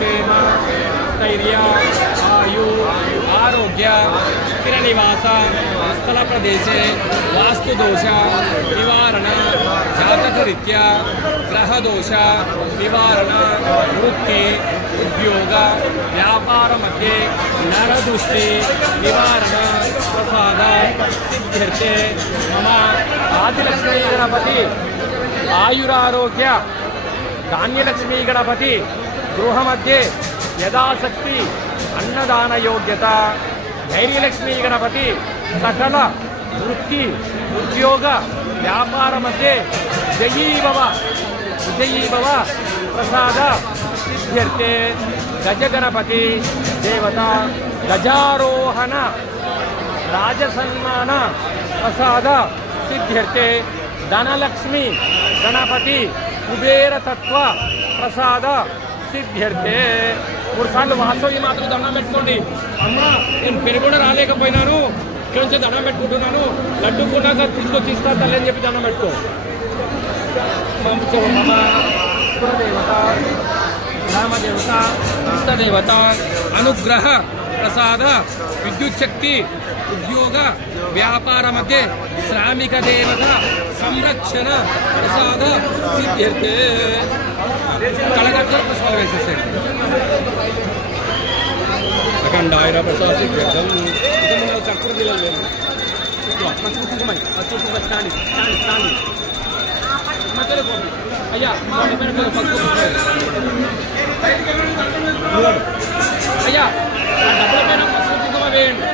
क्षेम स्थैर्य आयु आरोग्य स्थिरनिवास स्थलप्रदेशे वास्तुदोष निवारण जातकरीत्या ग्रहदोष निवारण वृत्ति उद्योग व्यापार मध्ये नरदृष्टि निवारण प्रसाद सिद्ध्यर्थे मम आदिलक्ष्मी गणपति आयुरारोग्य धान्यलक्ष्मी गणपति गृह मध्ये यदाशक्ति अन्नदान योग्यता धैर्यलक्ष्मी गणपति सकल वृत्ति उद्योग व्यापार मध्ये जयी भव प्रसाद सिद्ध्यर्थे गजगणपति देवता गजारोहण राजसन्मान प्रसाद सिद्ध्यर्थे धनलक्ष्मी गणपति कुबेर तत्व प्रसाद सिद्ध्यर्थे मूడు సార్లు వాసవి మాత్రం దండం పెట్టుకోండి. అమ్మ నేను పెరుగుడ రాలేకపోయినాను, ఇక్కడ నుంచి దండం పెట్టుకుంటున్నాను, లడ్డు కూడా తీసుకొచ్చి ఇస్తా తల్లి అని చెప్పి దండం పెట్టుకో. కులదేవత గ్రామదేవత ఇష్టదేవత అనుగ్రహ ప్రసాద విద్యుత్ శక్తి ఉద్యోగ వ్యాపార మధ్య శ్రామిక దేవత సంరక్షణ ప్రసాద సిద్ధ్యర్థే. కళగట్ల ప్రసాదం వేసేసేయండి. అఖండాయ ప్రసాద సిద్ధ్యర్థం. కర్పూర బిళ్ళలు లేదు. పసుపు కుంకుమ స్టాండి మధ్యలో పోండి. అయ్యా అయ్యా డబ్బుల పైన పసుపు కుంకుమ వేయండి.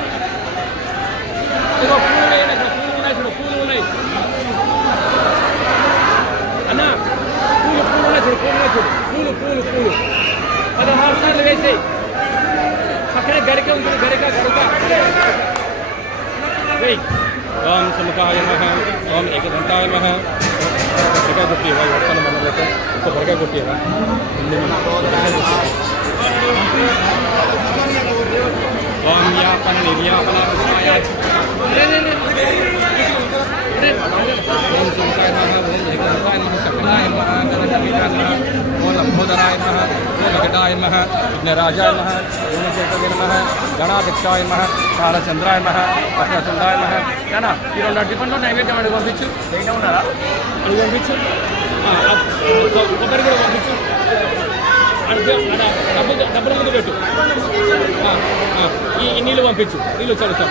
పూలు వేయండి. అక్కడ పూలు ఉన్నాయి చూడు, పూలు ఉన్నాయి అన్న, పూలు ఉన్నాయి చూడు, పూలు 16 సార్లు వేసేయి. పక్కనే గరిక ఉంటుంది, గరిక వేయి. ఓం సముఖాయ నమః, ఓం ఏకదంతాయ నమః. బరకాయ కొట్టివా వర్తన మనలతో ఒక బరకాయ కొట్టివా. ఓం యాపన నిర్యాపన ఓం సముఖాయ నమః, ఓం ఏకదంతాయ నమః, చక్రాయ నమః, గణపతిరాయ నమః, ఓం లంబోదరాయ నమః, ఓం వెంకటాయ నమః, విఘ్నరాజాయ నమః, ఓంశేఖరాయ నమః, గణాధ్యక్షాయ నమః, తారచంద్రాయ నమః, అష్టచంద్రాయ నమః. నాన్న ఈ 2 అరటి పండ్లు నైవేద్యం అడిగి పంపించు. ఏమైనా ఉన్నారా అడిగి పంపించు. కొబ్బరి కూడా పంపించు. డబ్బుల ముందు పెట్టు. ఈ నీళ్ళు పంపించు, నీళ్ళు చదువుతాం.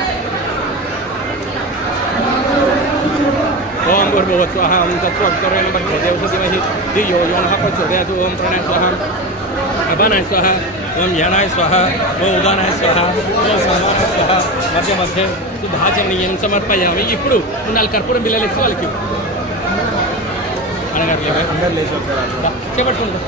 ఓం భూర్భువః స్వః తత్సవితుర్వరేణ్యం భర్గో దేవస్య ధియో యో నః ప్రచోదయాత్. ఓం ప్రణాయ స్వః, అపానాయ స్వః, ఓం యానాయ స్వః, ఓం ఉదానాయ స్వః, ఓం సమానాయ స్వః. మధ్య శుద్ధాచమనీయం సమర్పయామి. ఇప్పుడు 4 కర్పూరం బిళ్ళలు ఇచ్చి వాళ్ళకి అనగారు అందరు లేచి చేపట్టుకుంటా.